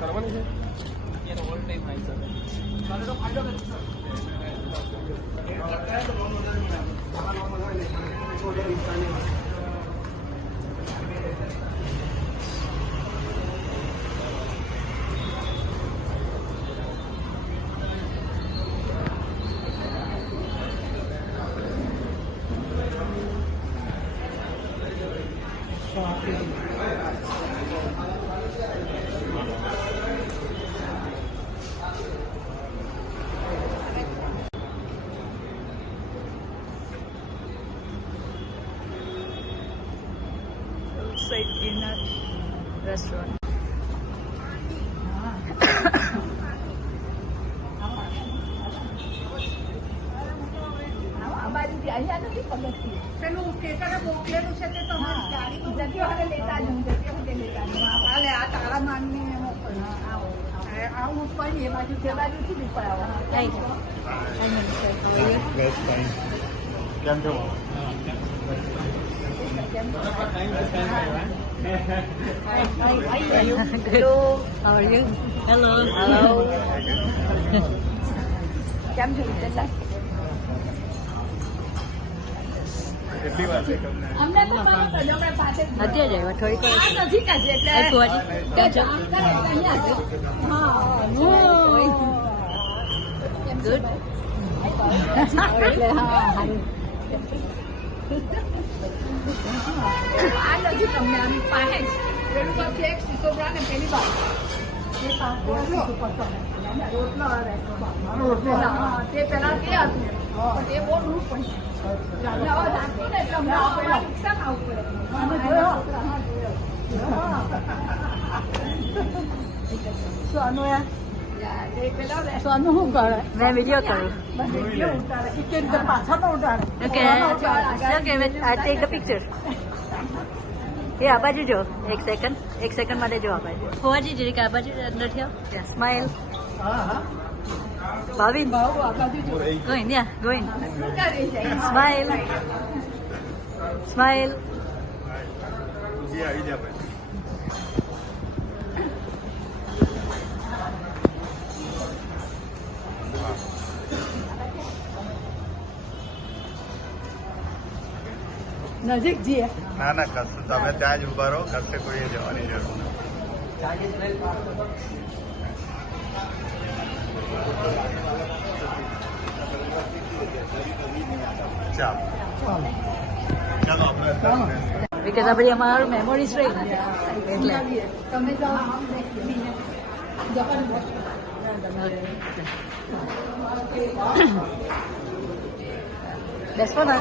કરવાની છે all time high Side dinner restaurant. પેલું સ્ટેટરે મોકલેલું છે તે તમારી ગાડી જતી વખતે લેતા જવું જતી વખતે લેતા જવું હાલે આ તારા માનને આવું પણ એ બાજુ તે બાજુથી બી કેમ છો Hello. How are you? Hello. Hello. કેમ છો વિદ્યાલા કેટલી વાર છે તમને અમને તો પાછળ અમે પાસે અત્યારે આવ્યા થોડીક વાર આ નજીક જ એટલે અહીંયા હા ગુડ એટલે હા આ નજીક અમને આમ પાસે જ પેલું પછી એક શીશોબ્રા ને પેલી બાજુ તે પેલા તે હતું તે બહુ દૂર પણ સોનું શું કરે મેં વિડીયો કર્યો પાછળ નો ઉતારે Okay, I take the picture. એ આ બાજુ જો એક સેકન્ડ માટે જો આ બાજુ ફોવાજી જરીક આ બાજુ અંદર થયો સ્માઇલ ભાવિન ગોઈન સ્માઇલ આવી જા ભાઈ નજીક જઈએ ના ના કશું તમે ત્યાં જ ઉભા રહો કશે કોઈએ જવાની જરૂર નથી ચાલો ચાલો આપણે બીકોઝ આ બધી અમારું મેમોરીઝ રહી એટલે તમે જાઓ બેસો ને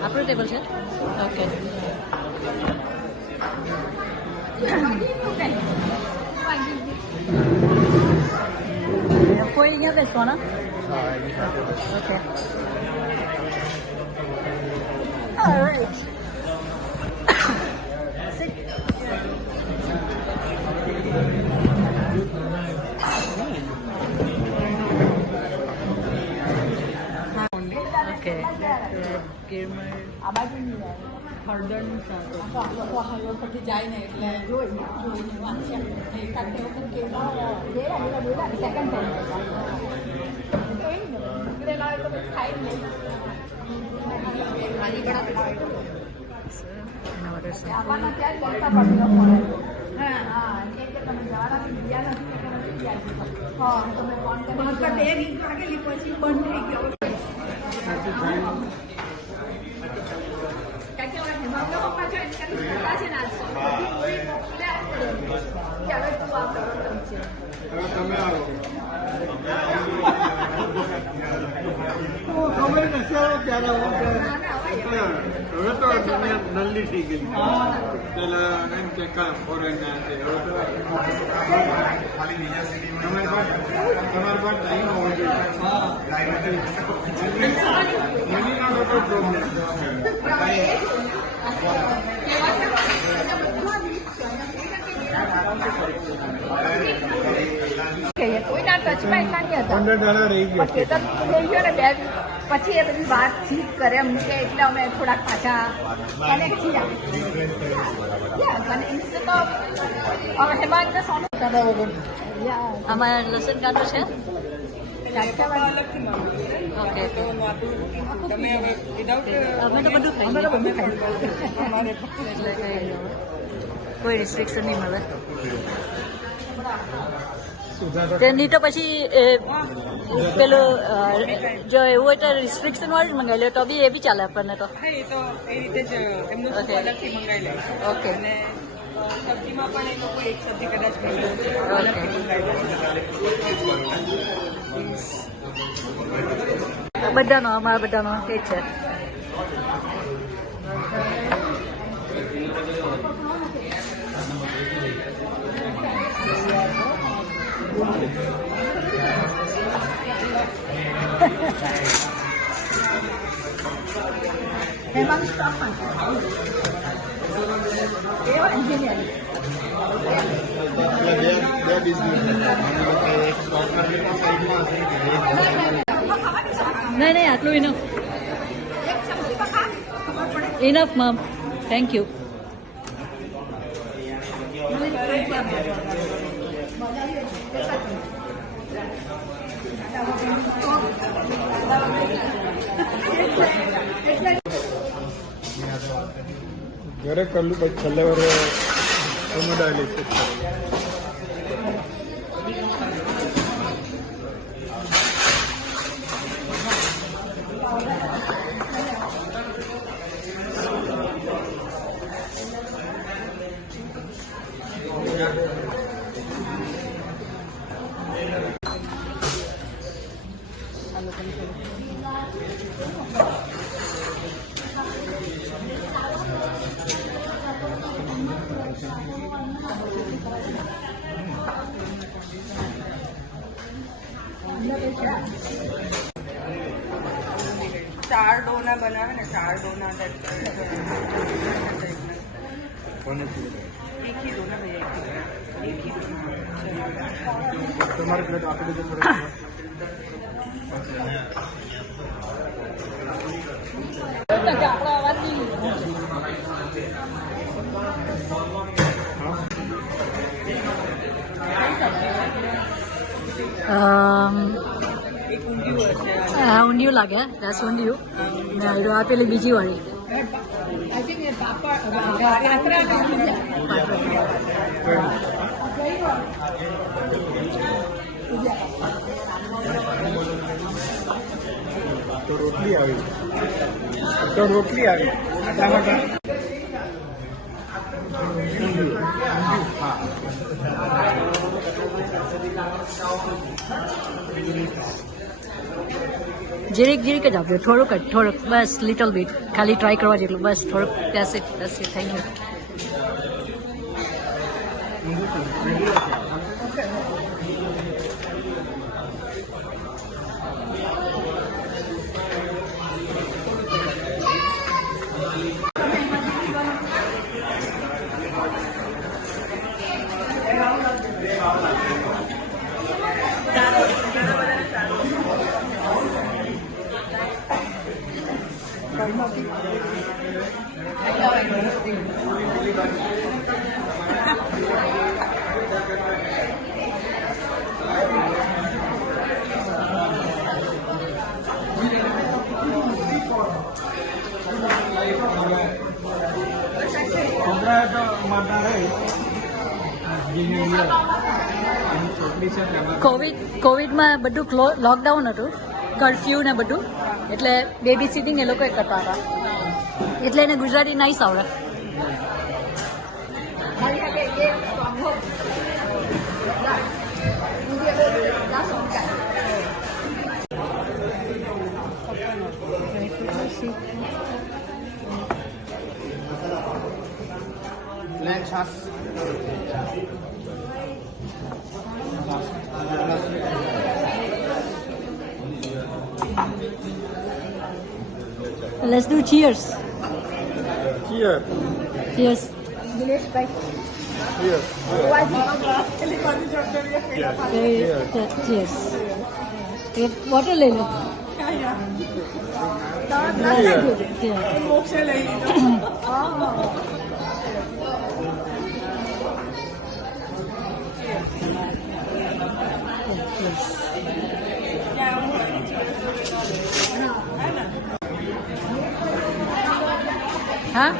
આપણું ટેબલ છે ઓકે કોઈ અહીંયા બેસવાના ઓકે alright ઓકે ગીરમર હળદરનું શાક પછી જાય ને એટલે જોઈને વાંચ્યા સેકન્ડ બે રીત વાગેલી પછી બંધ થઈ ગયો નલ્લી થઈ ગઈ પેલા એમ કે કા ફોરેન ના છે તમારી વાત નહીં હોવું જોઈએ કોઈના એના ટચમાં એટલા નહીં હતા $100 રહી ગયો પણ કેતન થઈ ગયો ને બે પછી એ બધી વાતચીત કરે મૂકે એટલે અમે થોડાક પાછા કનેક્ટ થયા હેમાંગને સોનું આમાં લસણ કાંદો છે ઓકે અમે તો બધું ખાઈએ એટલે કોઈ રિસ્ટ્રિક્શન નહીં મળે તેની તો પછી પેલું જો એવું હોય તો રિસ્ટ્રિક્શન વાળું જ મંગાવી લે તો બી એ બી ચાલે આપણને તો હા એ તો એ રીતે જ એમનું Okay. અલગથી મંગાવી લે ઓકે અને સબ્જીમાં પણ એ લોકો એક સબ્જી કદાચ કરી દે છે Okay. અલગથી મંગાવી લે બધાનો અમારા બધાનો એ જ છે હેમાંગ સ્ટોક પણ એ એન્જિનિયર નહીં નહીં આટલું ઇનફ ઇનફ મમ થેન્ક યુ ઘરે કરલું પછી છેલ્લે વાર ડાયાલિસિસ ચાર ડોના બનાવે ને ચાર ડોના એક ही डोना भैया एक ही डोना તમારે પ્લેટ આપી દેજો પડે એક ઊંધિયું હશે ઊંધિયું લાગે દસ ઊંધિયું ને આ પેલી બીજી વાળી તો રોટલી આવી આટલા માટે જીરીક જીરીક જ આપજો થોડુંક બસ લિટલ બીટ ખાલી ટ્રાય કરવા જેટલું બસ થોડુંક that's it થેન્ક યુ છોકરા તો મારતા રહે છોકરી છે ને કોવિડમાં બધું લોકડાઉન હતું કર્ફ્યુ ને બધું એટલે બેબી સિટિંગ એ લોકોએ કરતા હતા એટલે એને ગુજરાતી નહીં આવડે Let's do cheers. Cheers. Cheers. Dineshbhai Cheers. એક બોટલ લઈ લો. હા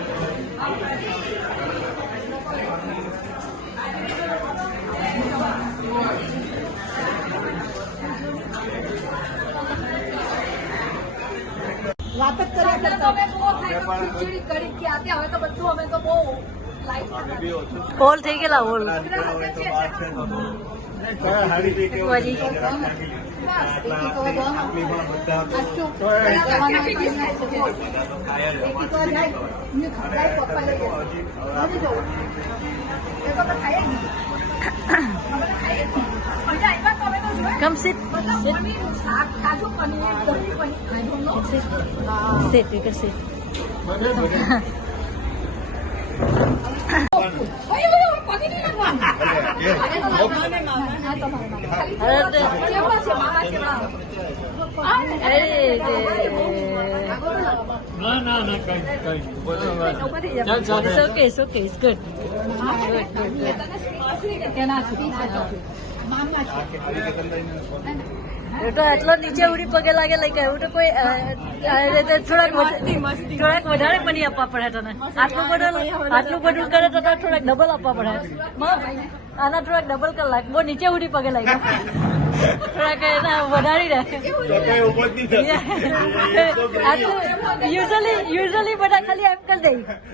વાત જ કર્યા કરતા ખીચડી કરી કે આતે હવે તો બધું અમે તો બહુ લાઈટ ઓલ થઈ ગયેલા ઓલ ફુવાજી Come sit. કાજુ પનીર દહીં paneer Sit. You can sit. ના કઈ It's okay. It's okay. It's good. એ તો આટલો નીચે ઉડી પગે લાગે લાઈક એવું તો કોઈ થોડાક વધારે પની આપવા પડે તને આટલું બધું કરે તો થોડાક ડબલ આપવા પડે આના થોડાક ડબલ કલાક બહુ નીચે ઉડી પગે લાગે થોડાક એના વધારી રહે યુઝલી બધા ખાલી એમ કરી દે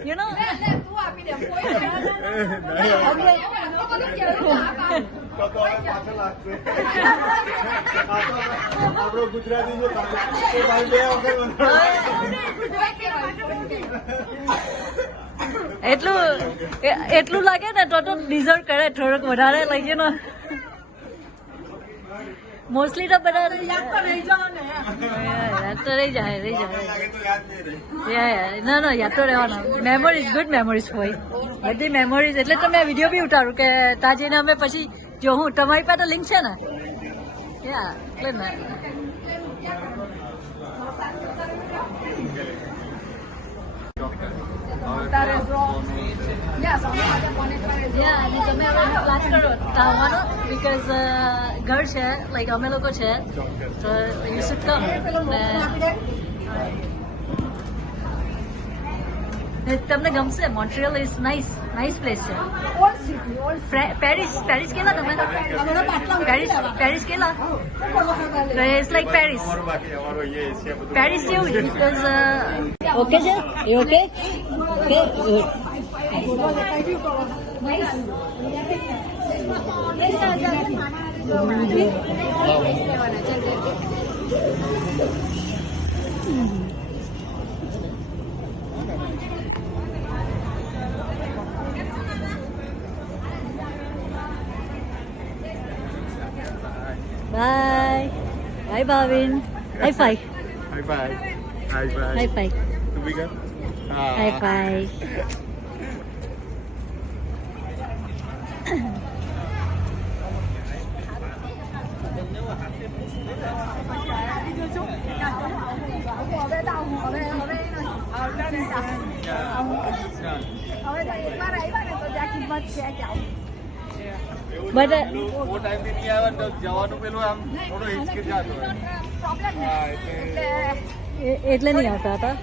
યુ નો આપણો ગુજરાતી એટલું લાગે ને તો ડિઝર્વ કરે થોડુંક વધારે લઈ ગયો ને મોસ્ટલી તો બધા યાદ તો રહી જાય ના યાદ તો રહેવાનો મેમોરીઝ ગુડ મેમોરીઝ હોય બધી મેમોરીઝ એટલે તો મેં વિડીયો બી ઉતારું કે ત્યાં જઈને અમે પછી જો હું તમારી પાસે લિંક છે ને એટલે ને અને તમે પ્લાન કરો આવવાનો બિકોઝ ઘર છે લાઈક અમે લોકો છે તો યુ શુડ કમ તમને ગમશે મોન્ટ્રીયલ ઇઝ નાઇસ પ્લેસ છે પેરિસ કેલા તમે પેરિસ કેલા ઇટ્સ લાઈક પેરિસ જેવું જ બિકોઝ ઓકે છે એ okay Bye. Bye, Bhavin. High five. High five. High five. Do we go? High five. But वो टाइम भी नहीं आया तो जवानों पे लो हम थोड़ो हिचकिच जाते हैं એટલે નહીં આવતા હતા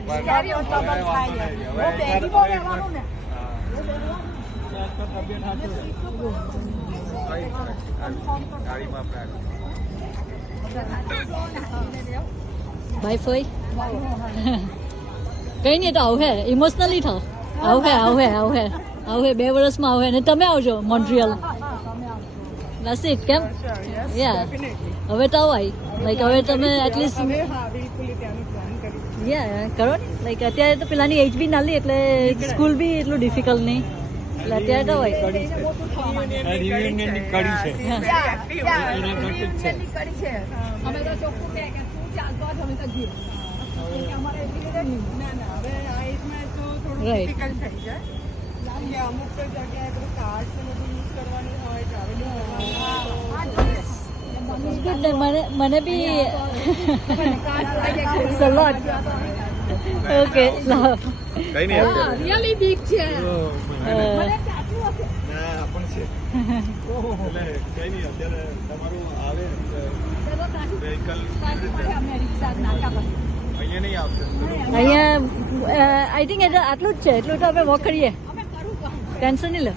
ભાઈ ફોઈ કઈ નહીં તો આવું હે ઇમોશનલી થાવ આવું હે 2 વર્ષમાં આવું હે ને તમે આવજો મોન્ટ્રીયલ That's it, કેમ હવે તો આવાય લાઈક હવે તમે એટલીસ્ટ કરો ને લાઈક અત્યારે તો પેલાની એજ બી નાલી એટલે સ્કૂલ બી એટલું ડિફિકલ્ટ નહીં એટલે અત્યારે તો હોય રિયુનિયનની કડી છે અમે તો ચોખ્ખું કે તું ચાલતો જ અમે તો જીવ અમારે એટલી ના હવે આ એજમાં તો થોડું Right. ડિફિકલ્ટ થઈ જાય કે અમુક તો જગ્યાએ બધું કાર્ડ ને બધું યુઝ કરવાનું હોય ટ્રાવેલિંગ ગુડ ને મને બી સલાડ ઓકે કઈ નહીં રિયલી બિગ છે ના પણ છે એટલે કઈ નહીં અત્યારે તમારું આવે વેહિકલ અહીંયા નહીં આવશે અહીંયા આઈ થિંક આટલું જ છે એટલું તો આપણે વોક કરીએ ટેન્શન નહીં લે